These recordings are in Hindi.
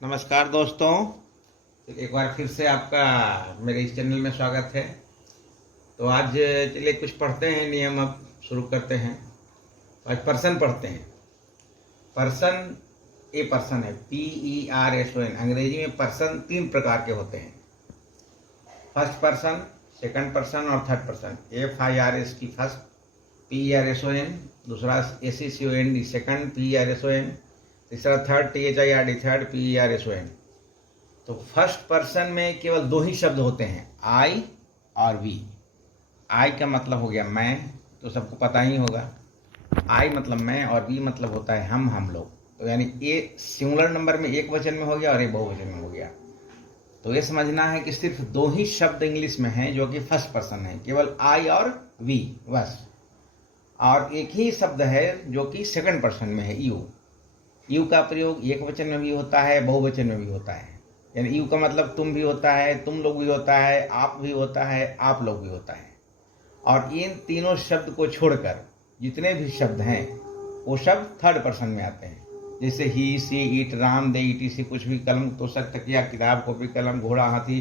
नमस्कार दोस्तों, एक बार फिर से आपका मेरे इस चैनल में स्वागत है। तो आज चलिए कुछ पढ़ते हैं, नियम अब शुरू करते हैं। आज पर्सन पढ़ते हैं। पर्सन ए पर्सन है, PERSON। अंग्रेजी में पर्सन 3 प्रकार के होते हैं, फर्स्ट पर्सन, सेकंड पर्सन और third person. FIRST first, PERSON दूसरा, SECOND सेकंड, PERSON तीसरा, थर्ड THIRD थर्ड, PERSON। तो फर्स्ट पर्सन में केवल 2 ही शब्द होते हैं, आई और वी। आई का मतलब हो गया मैं, तो सबको पता ही होगा। आई मतलब मैं और वी मतलब होता है हम लोग। तो यानी ए सिंगुलर नंबर में एक वचन में हो गया और एक बहुवचन में हो गया। तो ये समझना है कि सिर्फ 2 ही शब्द इंग्लिश में हैं जो कि फर्स्ट पर्सन है, केवल आई और वी बस। और एक ही शब्द है जो कि सेकंड पर्सन में है, यू। यू का प्रयोग एक वचन में भी होता है, बहुवचन में भी होता है। यानी यू का मतलब तुम भी होता है, तुम लोग भी होता है, आप भी होता है, आप लोग भी होता है। और इन तीनों शब्द को छोड़कर जितने भी शब्द हैं वो शब्द थर्ड पर्सन में आते हैं। जैसे ही, सी, इट, राम, दे, ETC, कुछ भी, कलम, तोशक, तकिया, किताब, कॉपी, कलम, घोड़ा, हाथी,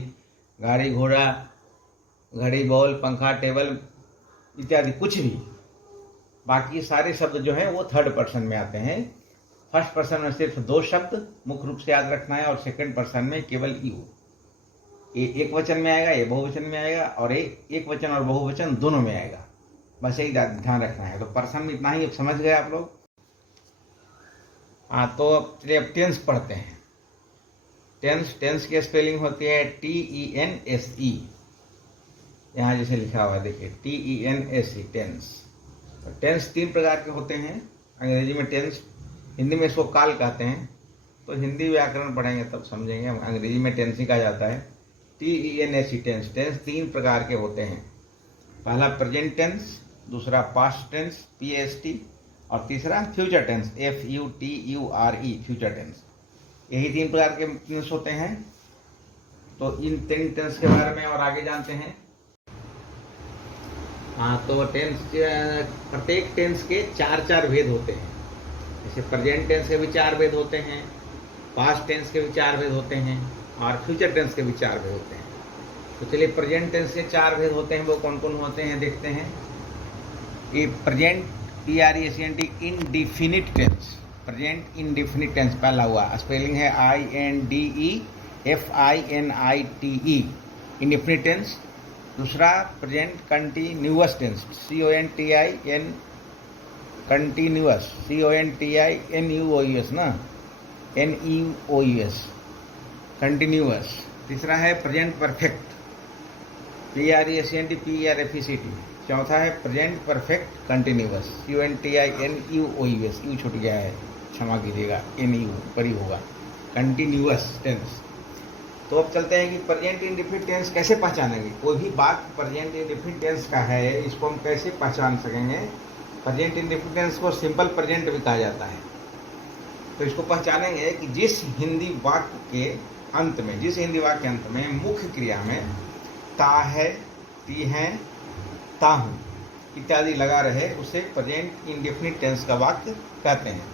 गाड़ी, घोड़ा, घड़ी, बॉल, पंखा, टेबल इत्यादि कुछ भी। बाकी सारे शब्द जो हैं वो थर्ड पर्सन में आते हैं। फर्स्ट पर्सन में सिर्फ 2 शब्द मुख्य रूप से याद रखना है, और सेकंड पर्सन में केवल यू। ये एक वचन में आएगा, ये बहुवचन में आएगा, और एक वचन और बहुवचन दोनों में आएगा। बस यही ध्यान रखना है। तो पर्सन में इतना ही अब समझ गए आप लोग। हाँ, तो चलिए अब टेंस पढ़ते हैं। टेंस की स्पेलिंग होती है TENSE। यहाँ जैसे लिखा हुआ है देखिए, TENSE टेंस। तो टेंस 3 प्रकार के होते हैं। अंग्रेजी में टेंस, हिंदी में इसको काल कहते हैं। तो हिंदी व्याकरण पढ़ेंगे तब समझेंगे। अंग्रेजी में टेंस ही कहा जाता है। TENSE tense. टेंस 3 प्रकार के होते हैं। पहला प्रेजेंट टेंस, दूसरा पास्ट टेंस PAST, और तीसरा future tense FUTURE future tense. यही 3 प्रकार के टेंस होते हैं। तो इन 3 टेंस के बारे में और आगे जानते हैं। हाँ, तो टेंस, प्रत्येक टेंस के 4 भेद होते हैं। जैसे प्रेजेंट टेंस के भी 4 भेद होते हैं, पास्ट टेंस के भी 4 भेद होते हैं, और फ्यूचर टेंस के भी 4 भेद होते हैं। तो चलिए प्रेजेंट टेंस के 4 भेद होते हैं, वो कौन कौन होते हैं देखते हैं। ये present PRESENT indefinite tense. Present indefinite tense पहला हुआ, स्पेलिंग है INDEFINITE इंडेफिनिट टेंस। दूसरा present continuous tense, CONTIN continuous, CONTINUOUS ना, NEOUS कंटिन्यूअस। तीसरा है प्रेजेंट परफेक्ट, PRESENT PRFECT। चौथा है present perfect continuous, CONTINUOUS, U छूट गया है, क्षमा कीजिएगा, NU पर ही होगा, कंटिन्यूअस टेंस। तो अब चलते हैं कि प्रेजेंट इंडेफिनिट टेंस कैसे पहचानेंगे। कोई भी बात प्रेजेंट इंडेफिनिट टेंस का है, इसको हम कैसे पहचान सकेंगे। प्रेजेंट इंडेफिनिट टेंस को सिंपल प्रेजेंट भी कहा जाता है। तो इसको पहचानेंगे कि जिस हिंदी वाक्य के अंत में मुख्य क्रिया में ता है, ती है, ता हूँ इत्यादि लगा रहे, उसे प्रेजेंट इंडेफिनिट टेंस का वाक्य कहते हैं।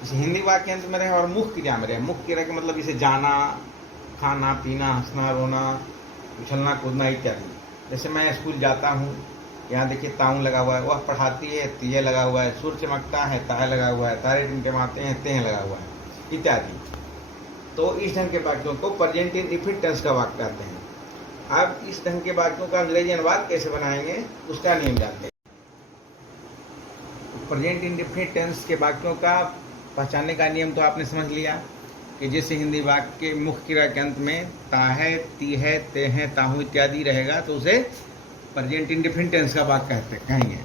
जैसे हिंदी वाक्य अंत में रहे और मुख्य क्रिया में रहे। मुख्य क्रिया का मतलब जैसे जाना, खाना, पीना, हंसना, रोना, उछलना, कूदना इत्यादि। जैसे मैं स्कूल जाता हूँ, यहाँ देखिए ताऊ लगा हुआ है, वह पढ़ाती है, तीय लगा हुआ है, सूर्य चमकता है, ताय लगा हुआ है, तारे टिमटिमाते हैं, तेह लगा हुआ है इत्यादि। तो इस ढंग के वाक्यों को प्रेजेंट इंडेफिनिट टेंस का वाक्य कहते हैं। अब इस ढंग के वाक्यों का अंग्रेजी अनुवाद कैसे बनाएंगे उसका नियम जानते हैं। प्रेजेंट इंडेफिनिट टेंस के वाक्यों का पहचानने का नियम तो आपने समझ लिया कि जैसे हिंदी वाक्य के मुख्य क्रिया के अंत में ता है, ती है, ते है, ताहू इत्यादि रहेगा, तो उसे प्रेजेंट इंडेफिनिट टेंस का वाक्य कहेंगे।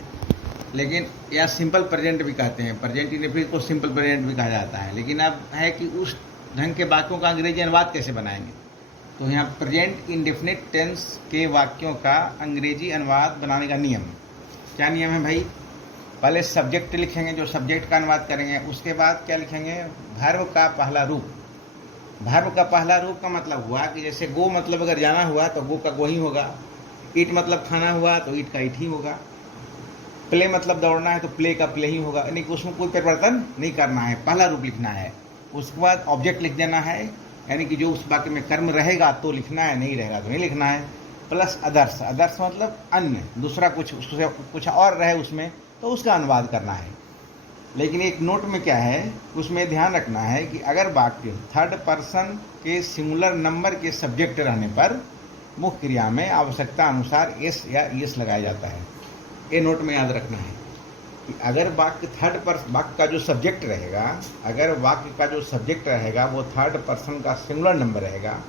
लेकिन या सिंपल प्रेजेंट भी कहते हैं। प्रेजेंट इंडेफिनिट को सिंपल प्रेजेंट भी कहा जाता है। लेकिन अब है कि उस ढंग के वाक्यों का अंग्रेजी अनुवाद कैसे बनाएंगे। तो यहाँ प्रेजेंट इंडेफिनिट टेंस के वाक्यों का अंग्रेजी अनुवाद बनाने का नियम, क्या नियम है भाई। पहले सब्जेक्ट लिखेंगे, जो सब्जेक्ट का अनुवाद करेंगे। उसके बाद क्या लिखेंगे, वर्ब का पहला रूप। वर्ब का पहला रूप का मतलब हुआ कि जैसे गो मतलब अगर जाना हुआ तो गो का गो ही होगा। ईट मतलब खाना हुआ तो ईट का ईट ही होगा। प्ले मतलब दौड़ना है तो प्ले का प्ले ही होगा। यानी कि उसमें कोई परिवर्तन नहीं करना है, पहला रूप लिखना है। उसके बाद ऑब्जेक्ट लिख देना है, यानी कि जो उस वाक्य में कर्म रहेगा तो लिखना है, नहीं रहेगा तो नहीं लिखना है, प्लस अदर्स। अदर्स मतलब अन्य, दूसरा कुछ उससे कुछ और रहे उसमें तो उसका अनुवाद करना है। लेकिन एक नोट में क्या है, उसमें ध्यान रखना है कि अगर वाक्य थर्ड पर्सन के सिंगुलर नंबर के सब्जेक्ट रहने पर मुख्य क्रिया में आवश्यकता अनुसार एस या एस लगाया जाता है। ये नोट में याद रखना है कि अगर वाक्य वाक्य का जो सब्जेक्ट रहेगा, अगर वाक्य का जो सब्जेक्ट रहेगा वो थर्ड पर्सन का सिंगुलर नंबर रहेगा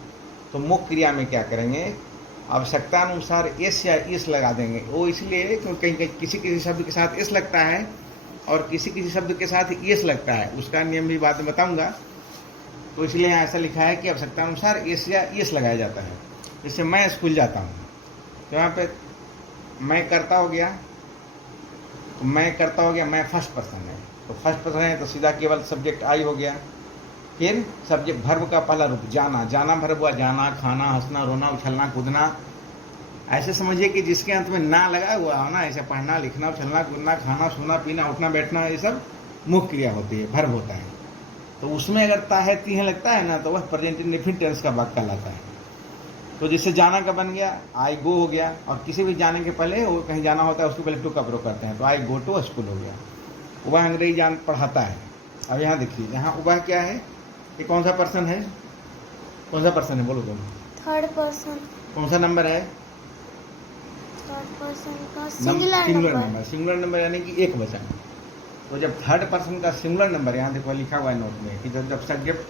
तो मुख्य क्रिया में क्या करेंगे, आवश्यकता अनुसार एस या एस लगा देंगे। वो इसलिए क्योंकि कहीं किसी किसी शब्द के साथ एस लगता है और किसी किसी शब्द के साथ एस लगता है, उसका नियम भी बाद में बताऊंगा। तो इसलिए यहाँ ऐसा लिखा है कि आवश्यकता अनुसार एस या एस लगाया जाता है। जैसे मैं स्कूल जाता हूँ तो यहाँ पे मैं करता हो गया, मैं फर्स्ट पर्सन है तो फर्स्ट पर्सन है तो सीधा केवल सब्जेक्ट आई हो गया। फिर सब्जेक्ट भर्ब का पहला रूप जाना, जाना भर्ब हुआ, जाना, खाना, हंसना, रोना, उछलना, कूदना। ऐसे समझिए कि जिसके अंत में ना लगा हुआ हो ना, ऐसे पढ़ना, लिखना, उछलना, कूदना, खाना, सोना, पीना, उठना, बैठना, ये सब मुख्य क्रिया होती है, भर्ब होता है। तो उसमें अगर ताहे तीहे लगता है ना तो वह प्रेजेंट इंडेफिनिट टेंस का वाक्य कहलाता है। तो जिससे जाना का बन गया आई गो हो गया, और किसी भी जाने के पहले वो कहीं जाना होता है उसके पहले टू का प्रयोग करते हैं, तो आई गो टू स्कूल हो गया। वह अंग्रेजी पढ़ाता है। अब यहाँ देखिए, यहाँ वह क्या है, ये कौन सा पर्सन है, कौन सा पर्सन है बोलो तुम? Third person. कौन सा नंबर है? थर्ड पर्सन का सिंगुलर नंबर। सिंगुलर नंबर यानी कि एक वचन। तो जब थर्ड पर्सन का सिंगुलर नंबर, यहाँ देखो लिखा हुआ है नोट में कि जब सब्जेक्ट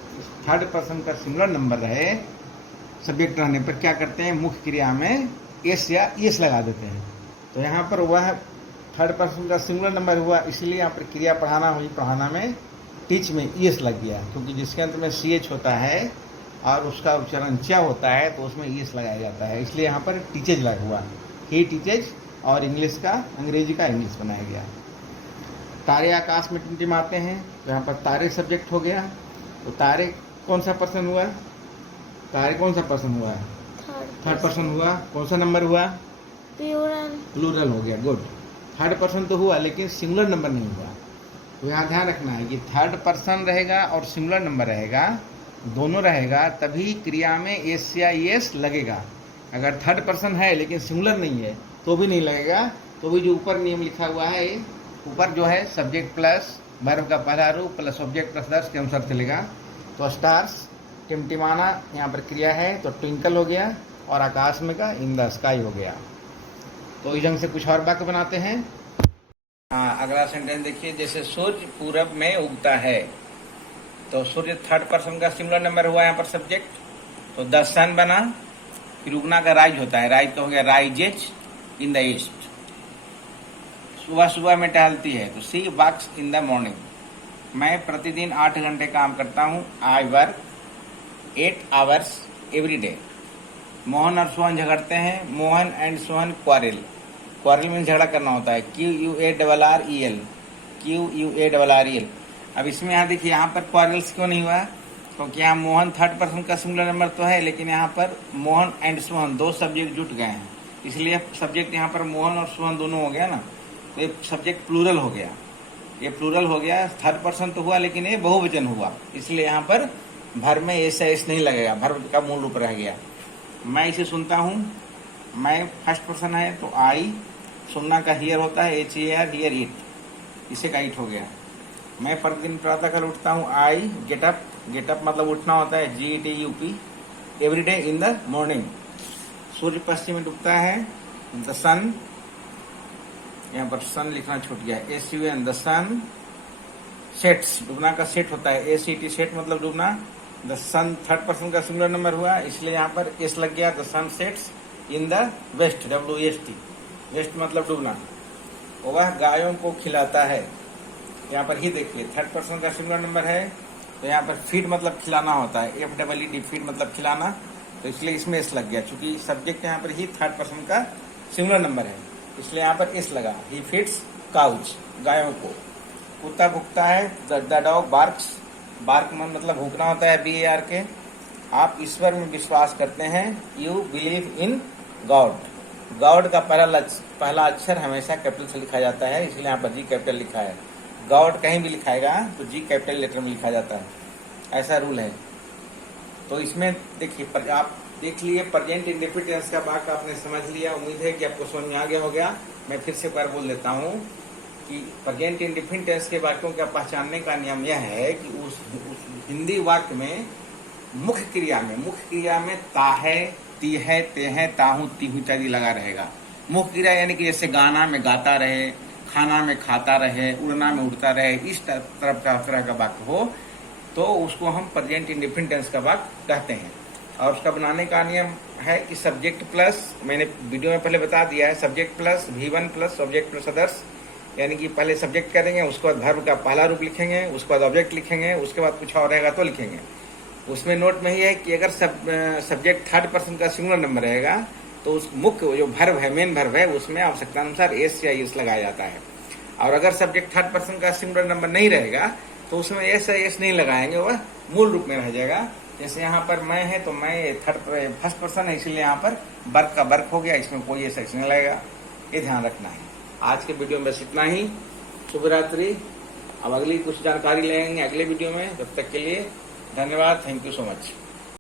थर्ड पर्सन का सिंगुलर नंबर रहे, सब्जेक्ट रहने पर क्या करते हैं, मुख्य क्रिया में एस या एस लगा देते हैं। तो यहाँ पर वह थर्ड पर्सन का सिंगुलर नंबर हुआ, इसलिए यहाँ पर क्रिया पढ़ाना हुई, पढ़ाना में टीच में एस लग गया, क्योंकि जिसके अंत में सी एच होता है और उसका उच्चारण च होता है तो उसमें एस लगाया जाता है, इसलिए यहाँ पर टीचेज लगा हुआ। ही टीचेज, और इंग्लिश का अंग्रेजी का इंग्लिश बनाया गया। तारे आकाश में टिमटिमाते हैं, तो यहाँ पर तारे सब्जेक्ट हो गया। तो तारे कौन सा पर्सन हुआ, तारे कौन सा पर्सन हुआ, थर्ड पर्सन हुआ। कौन सा नंबर हुआ, प्लूरल हो गया, गुड। थर्ड पर्सन तो हुआ लेकिन सिंगुलर नंबर नहीं हुआ। तो यहाँ ध्यान रखना है कि थर्ड पर्सन रहेगा और सिंगुलर नंबर रहेगा, दोनों रहेगा तभी क्रिया में एस या एस लगेगा। अगर थर्ड पर्सन है लेकिन सिंगुलर नहीं है तो भी नहीं लगेगा। तो भी जो ऊपर नियम लिखा हुआ है, ऊपर जो है सब्जेक्ट प्लस वर्ब का पहला रूप प्लस ऑब्जेक्ट प्लस दर्श के अनुसार चलेगा। तो स्टार्स, टिमटिमाना यहाँ पर क्रिया है तो ट्विंकल हो गया, और आकाश में का इन द स्काई हो गया। तो इस ढंग से कुछ और वाक्य बनाते हैं। हाँ, अगला सेंटेंस देखिए, जैसे सूर्य पूरब में उगता है, तो सूर्य थर्ड पर्सन का सिंगुलर नंबर हुआ यहाँ पर सब्जेक्ट, तो द सन बना। फिर उगना का राइज होता है, राइज तो हो गया राइजेज इन द ईस्ट। सुबह सुबह में टहलती है, तो सी वर्क्स इन द मॉर्निंग। मैं प्रतिदिन 8 घंटे काम करता हूँ, I work 8 hours every day. Mohan और सोहन झगड़ते हैं, Mohan and Sohan quarrel. Quarrel में झगड़ा करना होता है, QUARREL, QUARREL। अब इसमें यहाँ देखिए, यहाँ पर क्वारल्स क्यों नहीं हुआ, क्योंकि यहाँ मोहन थर्ड पर्सन का सिंगुलर नंबर तो है, लेकिन यहाँ पर मोहन एंड सोहन दो सब्जेक्ट जुट गए हैं, इसलिए सब्जेक्ट यहाँ पर मोहन और सोहन दोनों हो गया ना, तो ये सब्जेक्ट प्लूरल हो गया। ये प्लूरल हो गया, थर्ड पर्सन तो हुआ लेकिन ये बहुवचन हुआ, इसलिए यहाँ पर भर में एस एस नहीं लगेगा, भर का मूल रूप रह गया। मैं इसे सुनता हूँ, मैं फर्स्ट पर्सन है तो आई, सुनना का हियर होता है HER, हियर इट, इसे का इट हो गया। मैं प्रतिदिन प्रातःकाल उठता हूँ, I get up, get up मतलब उठना होता है GETUP, every day in the morning. सूर्य पश्चिम में डूबता है, द सन, यहाँ पर सन लिखना छूट गया, SUN, द सन सेट्स, डूबना का सेट होता है ACT, सेट मतलब डूबना। द सन थर्ड पर्सन का सिंगुलर नंबर हुआ, इसलिए यहाँ पर एस लग गया, the sun sets in the west, WEST, west मतलब डूबना। वह गायों को खिलाता है, यहाँ पर ही देखिए थर्ड पर्सन का सिंगुलर नंबर है, तो यहाँ पर फीड मतलब खिलाना होता है, FEED, फीड मतलब खिलाना, तो इसलिए इसमें एस लग गया। चूंकि सब्जेक्ट यहाँ पर ही थर्ड पर्सन का सिंगुलर नंबर है, इसलिए यहाँ पर एस लगा। ही फीड्स काउच, गायों को। कुत्ता भूखता है, द डॉग बार्क्स, बार्क मतलब भूखना होता है BARK। आप ईश्वर में विश्वास करते हैं, you believe in God. God का पहला अक्षर हमेशा कैपिटल से लिखा जाता है, इसलिए यहाँ पर G कैपिटल लिखा है। गॉड कहीं भी लिखाएगा तो G कैपिटल लेटर में लिखा जाता है। ऐसा रूल है। तो इसमें देखिए, आप देख लिए प्रेजेंट इंडेफिनिट टेंस का भाग आपने समझ लिया। उम्मीद है कि आपको समझ में आ गया होगा। मैं फिर से एक बार बोल देता हूँ कि प्रेजेंट इंडेफिनिट टेंस के वाक्यों का पहचानने का नियम यह है कि उस हिंदी वाक्य में मुख्य क्रिया में ता है, ती है, ते है, ताहू, तीहू इत्यादि लगा रहेगा। मुख्य क्रिया यानी कि जैसे गाना में गाता रहे, खाना में खाता रहे, उड़ना में उड़ता रहे, इस तरह का वाक्य हो तो उसको हम प्रेजेंट इंडेफिनिट टेंस का वाक्य कहते हैं। और उसका बनाने का नियम है कि सब्जेक्ट प्लस, मैंने वीडियो में पहले बता दिया है, subject plus V1 plus object plus others, यानी कि पहले सब्जेक्ट करेंगे, उसके बाद वर्ब का पहला रूप लिखेंगे, उसके बाद ऑब्जेक्ट लिखेंगे, उसके बाद कुछ और रहेगा तो लिखेंगे। उसमें नोट में ही है कि अगर सब्जेक्ट थर्ड पर्सन का सिंगुलर नंबर रहेगा तो उस मुख्य जो वर्ब है, मेन वर्ब है, उसमें आवश्यकता अनुसार एस या एस लगाया जाता है। और अगर सब्जेक्ट थर्ड पर्सन का सिंगुलर नंबर नहीं रहेगा तो उसमें एस या एस नहीं लगाएंगे, वह मूल रूप में रह जाएगा। जैसे यहाँ पर मैं है तो मैं फर्स्ट पर्सन है, इसलिए यहाँ पर वर्क का वर्क हो गया, इसमें कोई ऐसा नहीं लगेगा। ये ध्यान रखना है। आज के वीडियो में बस इतना ही। शुभ रात्रि। अब अगली कुछ जानकारी लेंगे अगले वीडियो में। जब तक के लिए धन्यवाद। Thank you so much.